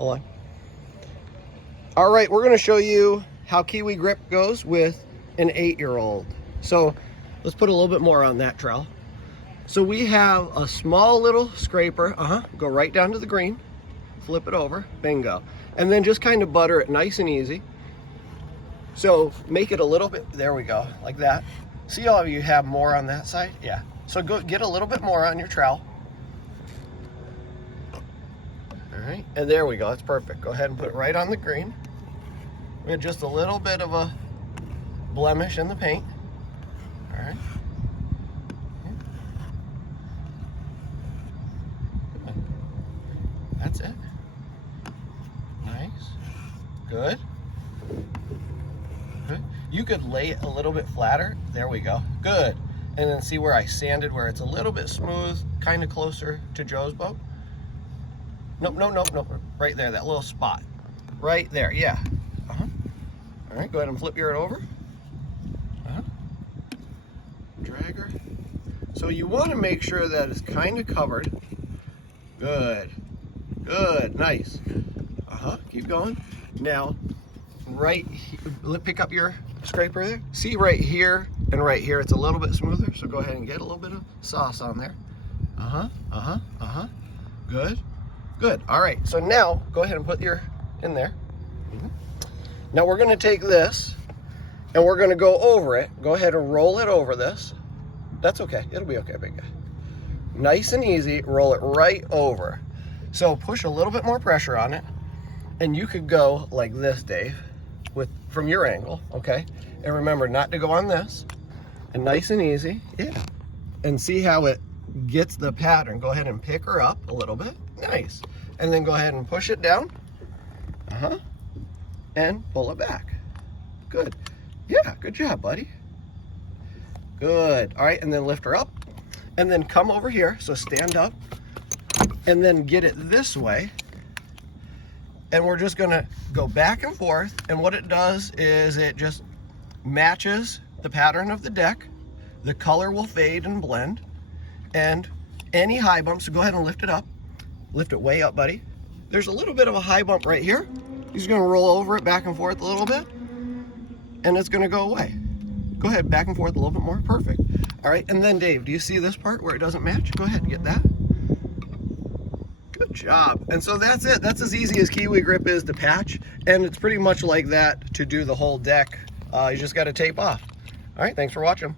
hold on. All right, we're gonna show you how kiwi grip goes with an 8-year-old. So let's put a little bit more on that trowel. So we have a small little scraper, go right down to the green, flip it over, bingo. And then just kind of butter it nice and easy. So make it a little bit, there we go, like that. See how you have more on that side? Yeah. So go get a little bit more on your trowel. All right, and there we go, that's perfect. Go ahead and put it right on the green. We had just a little bit of a blemish in the paint. All right. That's it. Nice. Good. Good. You could lay it a little bit flatter. There we go. Good. And then see where I sanded, where it's a little bit smooth, kind of closer to Joe's boat. Nope, nope, nope, nope. Right there, that little spot. Right there, yeah. All right, go ahead and flip your over. Drag her. So you want to make sure that it's kind of covered. Good. Good, nice. Keep going. Now, right here, pick up your scraper there. See right here and right here, it's a little bit smoother, so go ahead and get a little bit of sauce on there. Good. Good. All right, so now go ahead and put your in there. Now we're going to take this and we're going to go over it. Go ahead and roll it over this. That's okay. It'll be okay, big guy. Nice and easy. Roll it right over. So push a little bit more pressure on it, and you could go like this, Dave, from your angle, okay? And remember not to go on this. And nice and easy, yeah. And see how it gets the pattern. Go ahead and pick her up a little bit. Nice. And then go ahead and push it down. And pull it back. Good. Yeah, good job, buddy. Good. All right, and then lift her up. And then come over here, so stand up. And then get it this way. And we're just gonna go back and forth. And what it does is it just matches the pattern of the deck. The color will fade and blend. And any high bumps, so go ahead and lift it up. Lift it way up, buddy. There's a little bit of a high bump right here. He's gonna roll over it back and forth a little bit, and it's gonna go away. Go ahead, back and forth a little bit more, perfect. All right, and then Dave, do you see this part where it doesn't match? Go ahead and get that. Good job. And so that's it. That's as easy as kiwi grip is to patch, and it's pretty much like that to do the whole deck. You just gotta tape off. All right, thanks for watching.